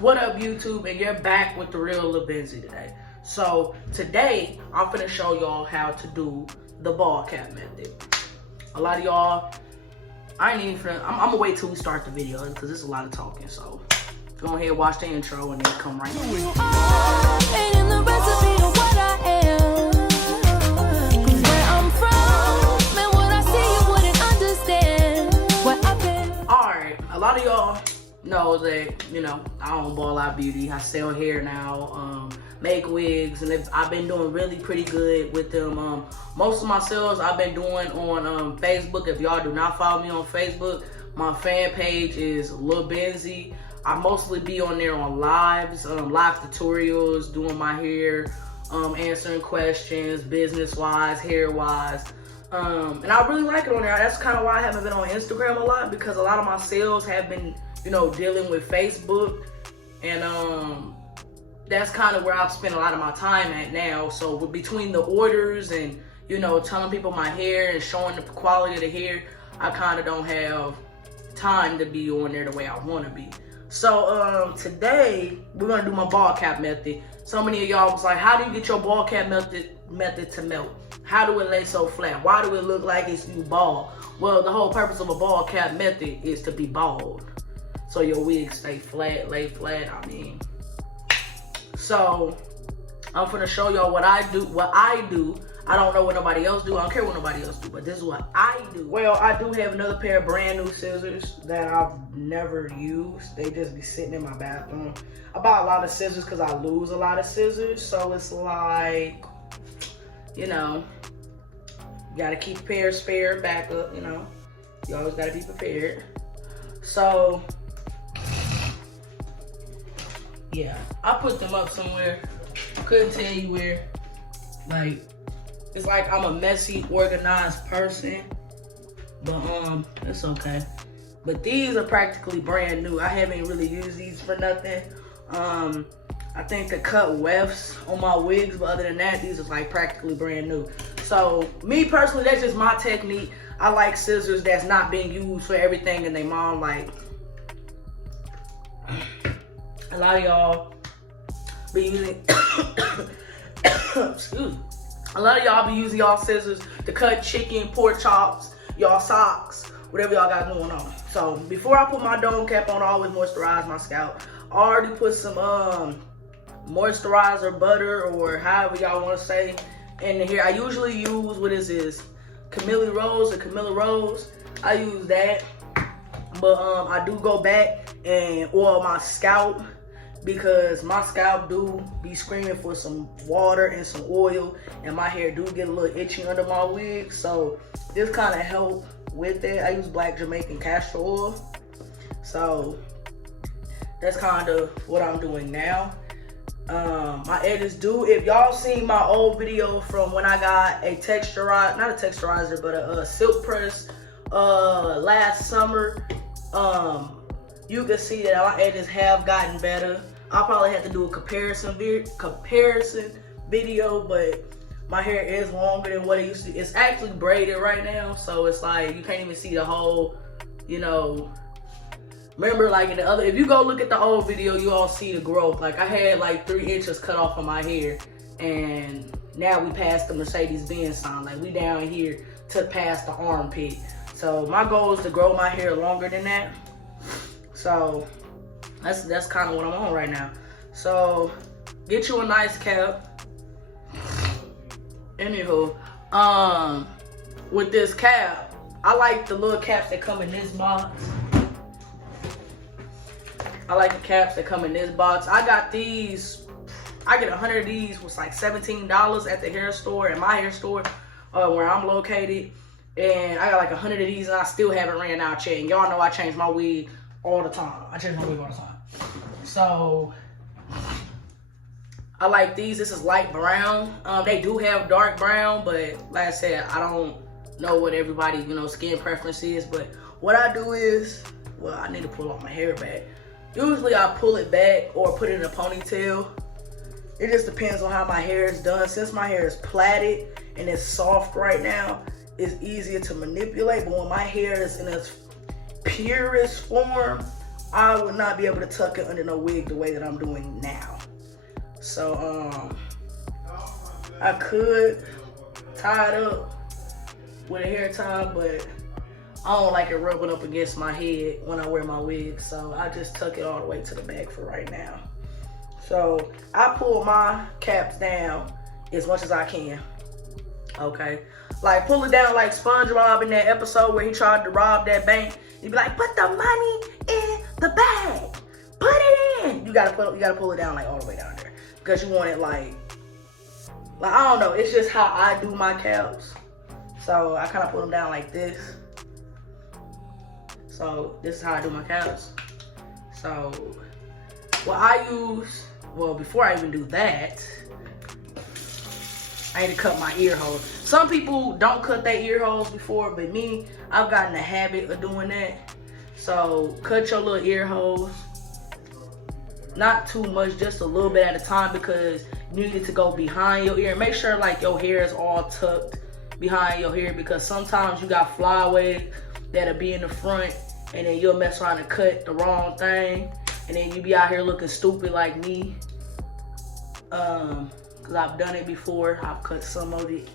What up, YouTube? And you're back with the real LulBenzie today. So today I'm finna show y'all how to do the ball cap method. A lot of y'all, I'm gonna wait till we start the video because there's a lot of talking. So go ahead, watch the intro, and then come right in. Alright, a lot of y'all know that, you know, I own Balloutbeauty. I sell hair now, make wigs, and I've been doing really pretty good with them. Most of my sales I've been doing on Facebook. If y'all do not follow me on Facebook, my fan page is LulBenzie. I mostly be on there on live tutorials, doing my hair, answering questions, business-wise, hair-wise. And I really like it on there. That's kind of why I haven't been on Instagram a lot, because a lot of my sales have been, you know, dealing with Facebook. And that's kind of where I've spent a lot of my time at now. So between the orders and, you know, telling people my hair and showing the quality of the hair, I kind of don't have time to be on there the way I want to be. So today we're gonna do my ball cap method. So many of y'all was like, how do you get your ball cap method to melt? How do it lay so flat? Why do it look like it's you bald? Well, the whole purpose of a ball cap method is to be bald, so your wig stay flat, lay flat. I mean, so I'm gonna show y'all what I do. I don't know what nobody else do. I don't care what nobody else do, but this is what I do. Well, I do have another pair of brand new scissors that I've never used. They just be sitting in my bathroom. I buy a lot of scissors because I lose a lot of scissors. So it's like, you know, you gotta keep a pair spare backup, you know. You always gotta be prepared. So, yeah, I put them up somewhere. Couldn't tell you where. Like, it's like I'm a messy, organized person, but it's okay. But these are practically brand new. I haven't really used these for nothing. I think to cut wefts on my wigs, but other than that, these are like practically brand new. So me personally, that's just my technique. I like scissors that's not being used for everything, and they mom like. A lot of y'all be using. Excuse me. A lot of y'all be using y'all scissors to cut chicken, pork chops, y'all socks, whatever y'all got going on. So before I put my dome cap on, I always moisturize my scalp. I already put some moisturizer, butter, or however y'all want to say, in here. I usually use, what is this, Camilla Rose. I use that, but I do go back and oil my scalp, because my scalp do be screaming for some water and some oil, and my hair do get a little itchy under my wig. So this kind of help with it. I use black Jamaican castor oil. So that's kind of what I'm doing now. My edits do, if y'all seen my old video from when I got a texturizer, not a texturizer, but a silk press last summer, you can see that my edits have gotten better. I'll probably have to do a comparison video, but my hair is longer than what it used to. It's actually braided right now, so it's like you can't even see the whole, you know. Remember, like in the other, if you go look at the old video, you all see the growth. Like I had like 3 inches cut off of my hair, and now we passed the Mercedes-Benz sign. Like we down here to past the armpit. So my goal is to grow my hair longer than that. So that's kind of what I'm on right now. So get you a nice cap. Anywho, with this cap, I like the little caps that come in this box. I like the caps that come in this box. I got these. I get 100 of these, was like $17 at the hair store, at my hair store, where I'm located. And I got like 100 of these, and I still haven't ran out yet. And y'all know I change my wig all the time. I change my wig all the time. So I like these. This is light brown. They do have dark brown, but like I said, I don't know what everybody, you know, skin preference is. But what I do is, well, I need to pull off my hair back. Usually I pull it back or put it in a ponytail. It just depends on how my hair is done. Since my hair is plaited and it's soft right now, it's easier to manipulate. But when my hair is in its purest form, I would not be able to tuck it under no wig the way that I'm doing now. So I could tie it up with a hair tie, but I don't like it rubbing up against my head when I wear my wig, so I just tuck it all the way to the back for right now. So I pull my caps down as much as I can, okay? Like pull it down like SpongeBob in that episode where he tried to rob that bank. He'd be like, put the money in the bag, put it in. You gotta pull it down like all the way down there because you want it like I don't know, it's just how I do my caps. So I kind of put them down like this. So this is how I do my caps. So what I use, well, before I even do that, I need to cut my ear holes. Some people don't cut their ear holes before, but me, I've gotten the habit of doing that. So cut your little ear holes. Not too much, just a little bit at a time, because you need it to go behind your ear. Make sure like your hair is all tucked behind your hair, because sometimes you got flyaways that'll be in the front and then you'll mess around and cut the wrong thing, and then you be out here looking stupid like me. Cause I've done it before. I've cut some of it,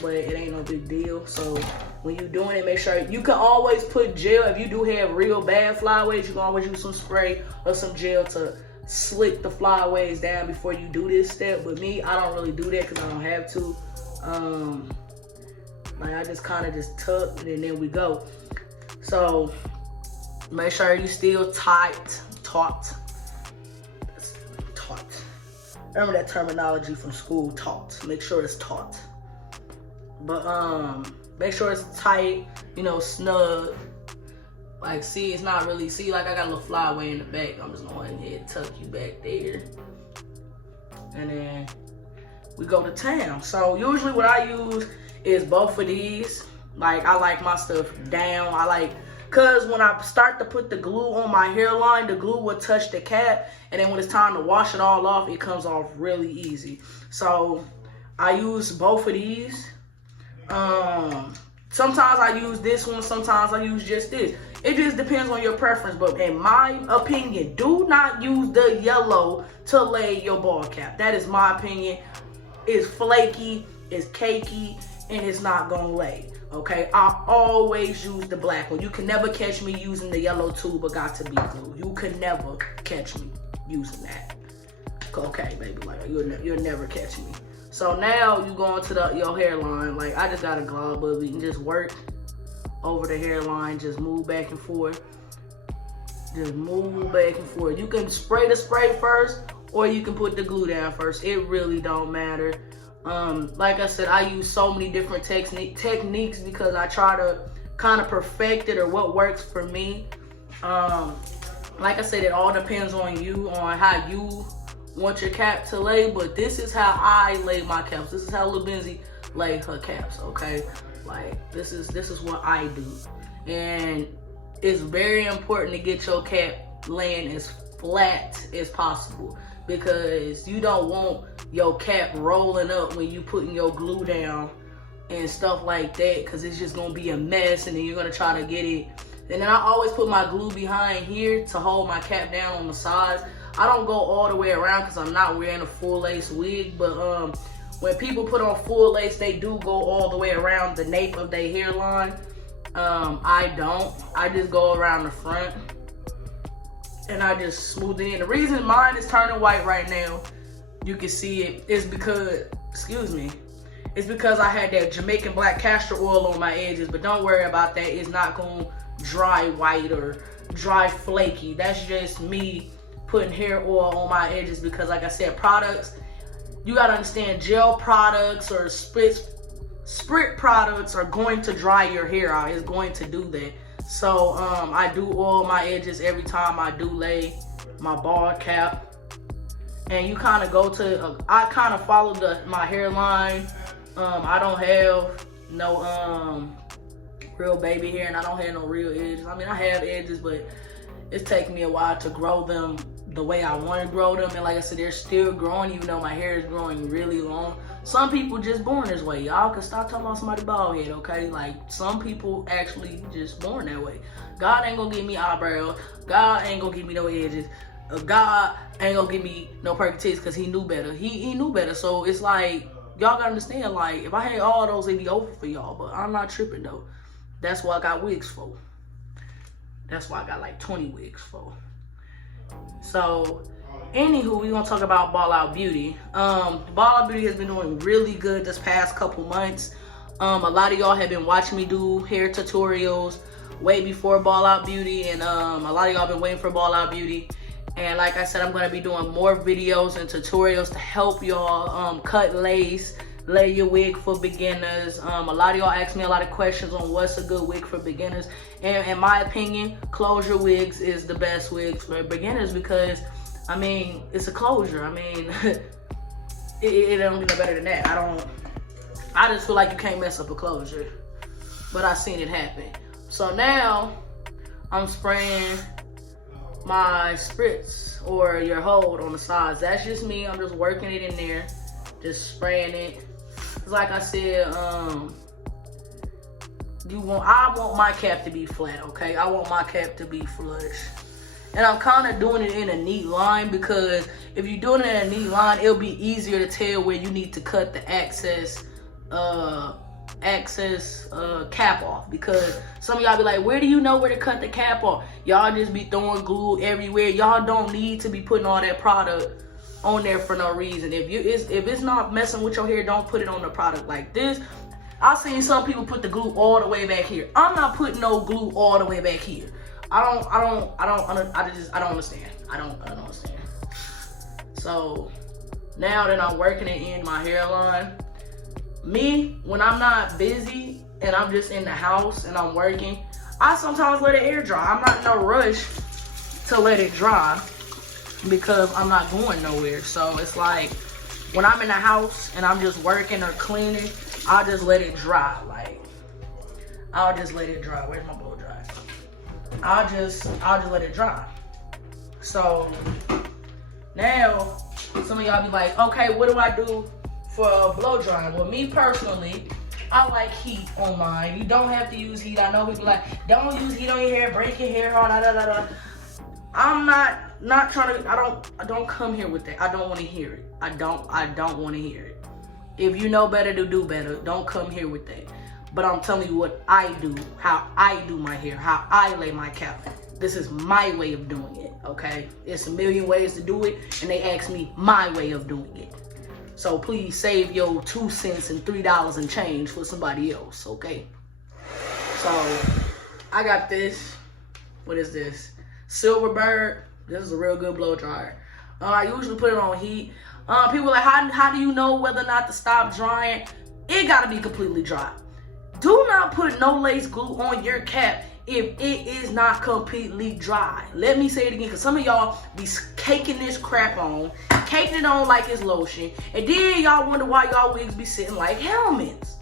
but it ain't no big deal. So when you're doing it, make sure you can always put gel. If you do have real bad flyaways, you can always use some spray or some gel to slick the flyaways down before you do this step. But me, I don't really do that because I don't have to. Like I just kind of just tuck and then we go. So make sure you still taut. Remember that terminology from school, taut. Make sure it's taut. But make sure it's tight, you know, snug. Like, see, it's not really, see, like I got a little flyaway in the back. I'm just going ahead and tuck you back there. And then we go to town. So usually what I use is both of these. Like, I like my stuff down. Cause when I start to put the glue on my hairline, the glue will touch the cap, and then when it's time to wash it all off, it comes off really easy. So I use both of these. Sometimes I use this one, sometimes I use just this. It just depends on your preference, but in my opinion, do not use the yellow to lay your ball cap. That is my opinion. It's flaky, it's cakey, and it's not gonna lay. Okay, I always use the black one. You can never catch me using the yellow tube or got to be glue. You can never catch me using that. Okay, baby, like you'll never catch me. So now you go into your hairline. Like I just got a glove, but we can just work over the hairline. Just move back and forth. Just move back and forth. You can spray the spray first, or you can put the glue down first. It really don't matter. Like I said, I use so many different techniques because I try to kind of perfect it or what works for me. Like I said, it all depends on you, on how you want your cap to lay, but this is how I lay my caps. This is how Lil Benzie lay her caps, okay? Like, this is what I do. And it's very important to get your cap laying as flat as possible, because you don't want your cap rolling up when you putting your glue down and stuff like that, because it's just gonna be a mess, and then you're gonna try to get it. And then I always put my glue behind here to hold my cap down on the sides. I don't go all the way around because I'm not wearing a full lace wig, but when people put on full lace, they do go all the way around the nape of their hairline. I don't. I just go around the front and I just smooth it in. The reason mine is turning white right now, you can see it, is because, it's because I had that Jamaican black castor oil on my edges, but don't worry about that. It's not going to dry white or dry flaky. That's just me putting hair oil on my edges because, like I said, products, you got to understand, gel products or sprit products are going to dry your hair out. It's going to do that. So I do oil my edges every time I do lay my bald cap. And you kind of go to, I kind of follow my hairline. I don't have no real baby hair, and I don't have no real edges. I mean, I have edges, but it's taken me a while to grow them the way I want to grow them. And like I said, they're still growing, even though my hair is growing really long. Some people just born this way. Y'all can stop talking about somebody bald head, okay? Like, some people actually just born that way. God ain't gonna give me eyebrows. God ain't gonna give me no edges. God ain't gonna give me no perfect tits because he knew better. He knew better. So it's like, y'all gotta understand, like, if I had all those, it'd be over for y'all. But I'm not tripping, though. That's what I got wigs for. That's why I got like 20 wigs for. So, anywho, we gonna talk about Balloutbeauty. Balloutbeauty has been doing really good this past couple months. A lot of y'all have been watching me do hair tutorials way before Balloutbeauty, and a lot of y'all been waiting for Balloutbeauty. And like I said, I'm gonna be doing more videos and tutorials to help y'all cut lace, lay your wig for beginners. A lot of y'all ask me a lot of questions on what's a good wig for beginners. And in my opinion, closure wigs is the best wigs for beginners because, I mean, it's a closure. I mean, it don't get no better than that. I just feel like you can't mess up a closure. But I seen it happen. So now, I'm spraying my spritz or your hold on the sides. That's just me. I'm just working it in there. Just spraying it. Like I said, I want my cap to be flat, okay? I want my cap to be flush. And I'm kind of doing it in a neat line because if you're doing it in a neat line, it'll be easier to tell where you need to cut the excess cap off. Because some of y'all be like, where do you know where to cut the cap off? Y'all just be throwing glue everywhere. Y'all don't need to be putting all that product on there for no reason. If it's not messing with your hair, don't put it on the product like this. I've seen some people put the glue all the way back here. I'm not putting no glue all the way back here. I don't understand. I don't understand. So now that I'm working it in my hairline, me, when I'm not busy and I'm just in the house and I'm working, I sometimes let it air dry. I'm not in no rush to let it dry because I'm not going nowhere. So it's like when I'm in the house and I'm just working or cleaning, I'll just let it dry. Like, I'll just let it dry. Where's my blow dry? I'll just let it dry. So now some of y'all be like, okay, what do I do for blow drying? Well, me personally, I like heat on mine. You don't have to use heat. I know people like, don't use heat on your hair, break your hair out, I'm not trying to, I don't come here with that. I don't want to hear it. I don't want to hear it. If you know better to do better, don't come here with that. But I'm telling you what I do, how I do my hair, how I lay my cap. This is my way of doing it, okay? It's a million ways to do it, and they ask me my way of doing it. So please save your 2 cents and $3 and change for somebody else, okay? So I got this. What is this? Silverbird. This is a real good blow dryer. I usually put it on heat. People are like, how do you know whether or not to stop drying? It gotta be completely dry. Do not put no lace glue on your cap if it is not completely dry. Let me say it again, because some of y'all be caking this crap on, caking it on like it's lotion, and then y'all wonder why y'all wigs be sitting like helmets.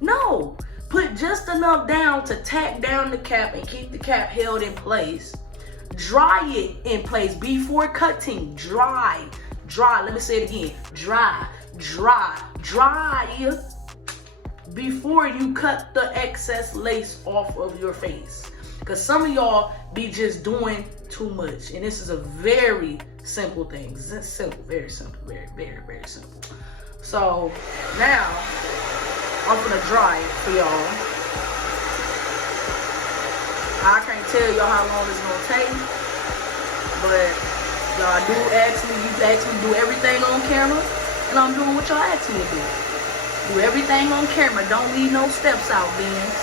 No, put just enough down to tack down the cap and keep the cap held in place. Dry it in place before cutting. Dry. Let me say it again. Dry before you cut the excess lace off of your face. Because some of y'all be just doing too much. And this is a very simple thing. It's simple, very simple, very, very, very simple. So now I'm gonna dry it for y'all. I can't tell y'all how long it's gonna take, but y'all do ask me, you ask me to do everything on camera, and I'm doing what y'all ask me to do. Do everything on camera, don't leave no steps out, Benz.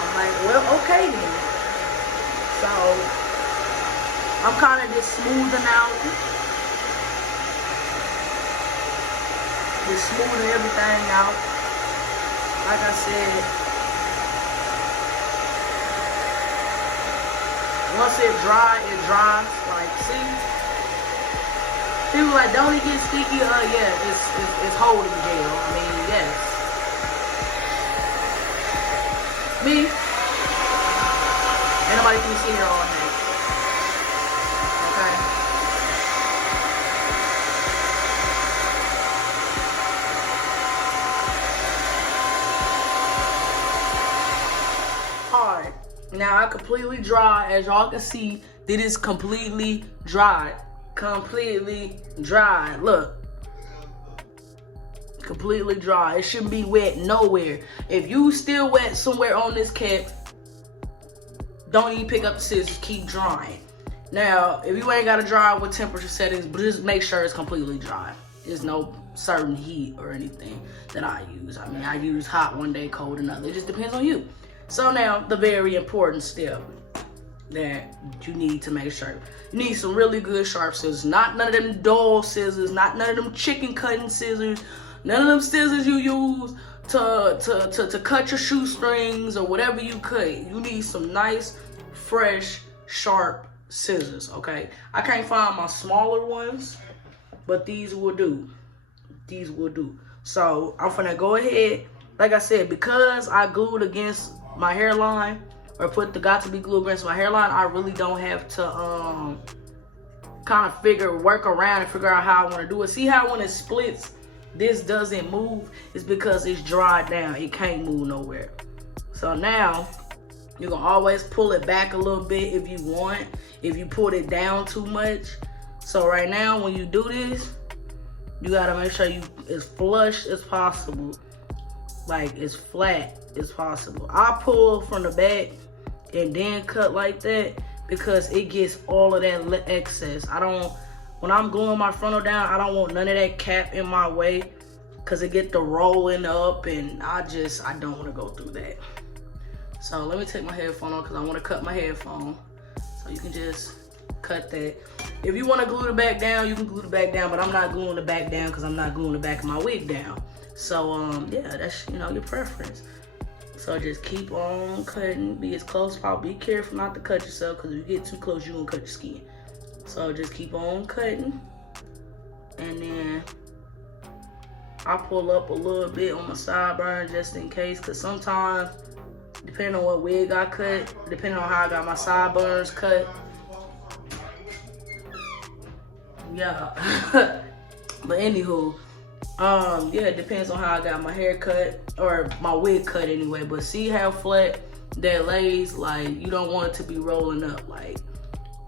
I'm like, well, okay then. So, I'm kind of just smoothing out. Just smoothing everything out. Like I said, once it dries, like, see? People like, don't it get sticky? Yeah, it's holding gel. I mean, yes. Me, ain't nobody can see here all night. Okay? got completely dry. As y'all can see, it is completely dry. Completely dry. Look. Completely dry. It shouldn't be wet nowhere. If you still wet somewhere on this cap, don't even pick up the scissors. Keep drying. Now, if you ain't got to dry with temperature settings, but just make sure it's completely dry. There's no certain heat or anything that I use. I mean, I use hot one day, cold another. It just depends on you. So now, the very important step that you need to make sure. You need some really good sharp scissors. Not none of them dull scissors. Not none of them chicken cutting scissors. None of them scissors you use to cut your shoestrings or whatever you cut. You need some nice, fresh, sharp scissors, okay? I can't find my smaller ones, but these will do. These will do. So I'm gonna go ahead, like I said, because I glued against my hairline, or put the got to be glue against my hairline, I really don't have to kind of work around and figure out how I want to do it. See how when it splits, this doesn't move? It's because it's dried down. It can't move nowhere. So now, you're going to always pull it back a little bit if you want, if you pulled it down too much. So right now, when you do this, you got to make sure you as flush as possible. Like, as flat as possible. I pull from the back and then cut like that because it gets all of that excess. When I'm gluing my frontal down, I don't want none of that cap in my way because it get the rolling up, and I don't want to go through that. So let me take my headphone on because I want to cut my headphone. So you can just cut that. If you want to glue the back down, you can glue the back down, but I'm not gluing the back down because I'm not gluing the back of my wig down. So yeah, that's your preference. So just keep on cutting, be as close as possible. Be careful not to cut yourself because if you get too close, you're gonna cut your skin. So just keep on cutting, and then I pull up a little bit on my sideburn just in case, because sometimes, depending on what wig I cut, depending on how I got my sideburns cut, yeah. But anywho, yeah, it depends on how I got my hair cut, or my wig cut anyway. But see how flat that lays? Like, you don't want it to be rolling up. Like,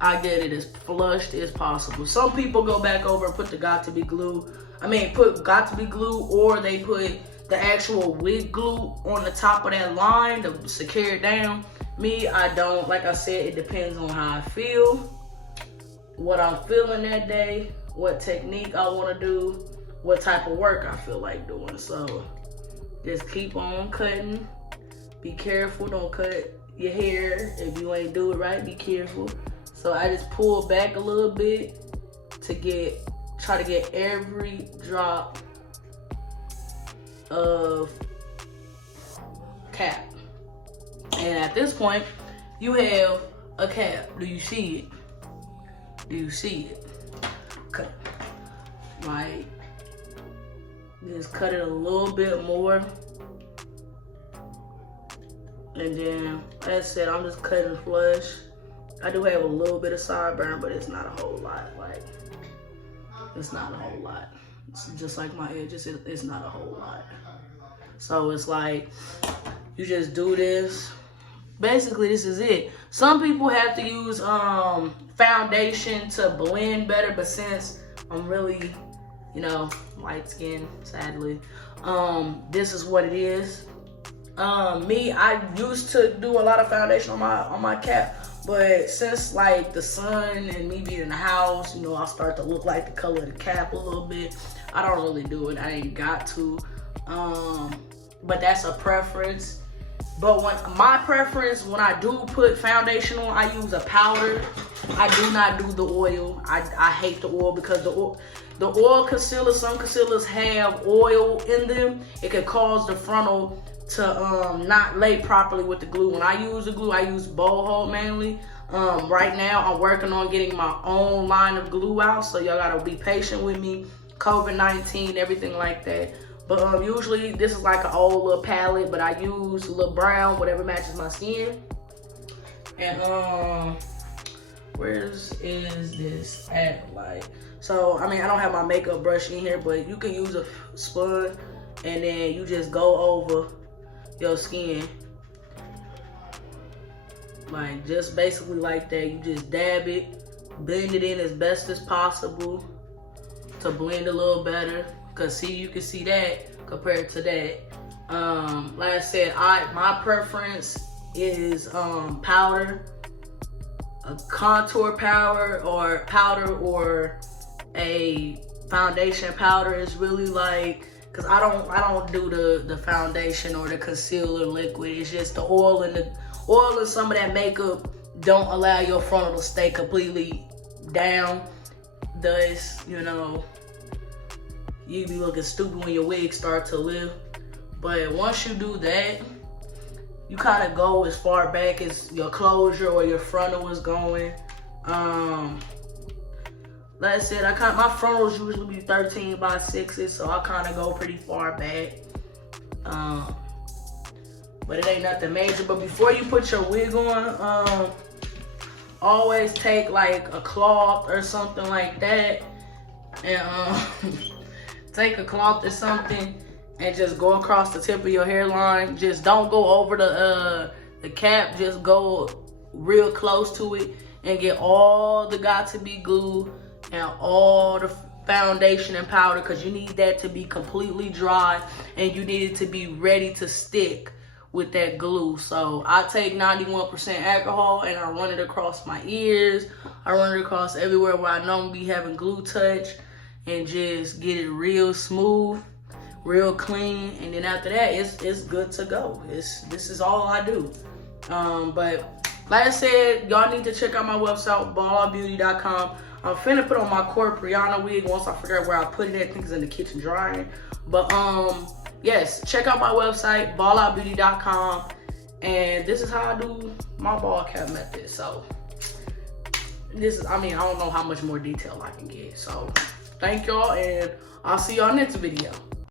I get it as flushed as possible. Some people go back over and put the got to be glue. Put got to be glue, or they put the actual wig glue on the top of that line to secure it down. Me, I don't. Like I said, it depends on how I feel, what I'm feeling that day, what technique I want to do, what type of work I feel like doing. So just keep on cutting. Be careful, don't cut your hair if you ain't do it right. Be careful. So I just pull back a little bit to try to get every drop of cap. And at this point, you have a cap. Do you see it? Do you see it? Cut. Like, just cut it a little bit more. And then, as I said, I'm just cutting flush. I do have a little bit of sideburn, but it's not a whole lot. Like, it's not a whole lot. It's just like my edges, it's not a whole lot. So it's like, you just do this. Basically, this is it. Some people have to use foundation to blend better, but since I'm really, light skin, sadly, this is what it is. I used to do a lot of foundation on my cap, but since like the sun and me being in the house, I start to look like the color of the cap a little bit. I don't really do it. I ain't got to. But that's a preference. But my preference, when I do put foundation on, I use a powder. I do not do the oil. I hate the oil because the oil concealer, some concealers have oil in them. It could cause the frontal to not lay properly with the glue. When I use the glue, I use Boho mainly. Right now, I'm working on getting my own line of glue out, so y'all gotta be patient with me. COVID-19, everything like that. But usually, this is like an old little palette, but I use a little brown, whatever matches my skin. And where is this at? Like, so I don't have my makeup brush in here, but you can use a sponge, and then you just go over your skin. Like, just basically like that. You just dab it, blend it in as best as possible to blend a little better. Cause see, you can see that compared to that. Like I said, my preference is powder, a contour powder or a foundation powder is really like, cause I don't do the foundation or the concealer liquid. It's just the oil and some of that makeup don't allow your frontal to stay completely down. Thus, you know, you be looking stupid when your wig start to lift. But once you do that, you kind of go as far back as your closure or your frontal is going. Like I said, my frontals usually be 13 by 6s, so I kind of go pretty far back. But it ain't nothing major. But before you put your wig on, always take like a cloth or something like that, and take a cloth or something and just go across the tip of your hairline. Just don't go over the cap. Just go real close to it and get all the got-to-be glue and all the foundation and powder, because you need that to be completely dry and you need it to be ready to stick with that glue. So I take 91% alcohol and I run it across my ears. I run it across everywhere where I know I'm be having glue touch, and just get it real smooth, real clean. And then after that, it's good to go. This is all I do. But like I said, y'all need to check out my website, balloutbeauty.com. I'm finna put on my Core Brianna wig once I figure out where I put it at. I think it's in the kitchen drying. But yes, check out my website, balloutbeauty.com. And this is how I do my ball cap method. So I don't know how much more detail I can get. So thank y'all, and I'll see y'all next video.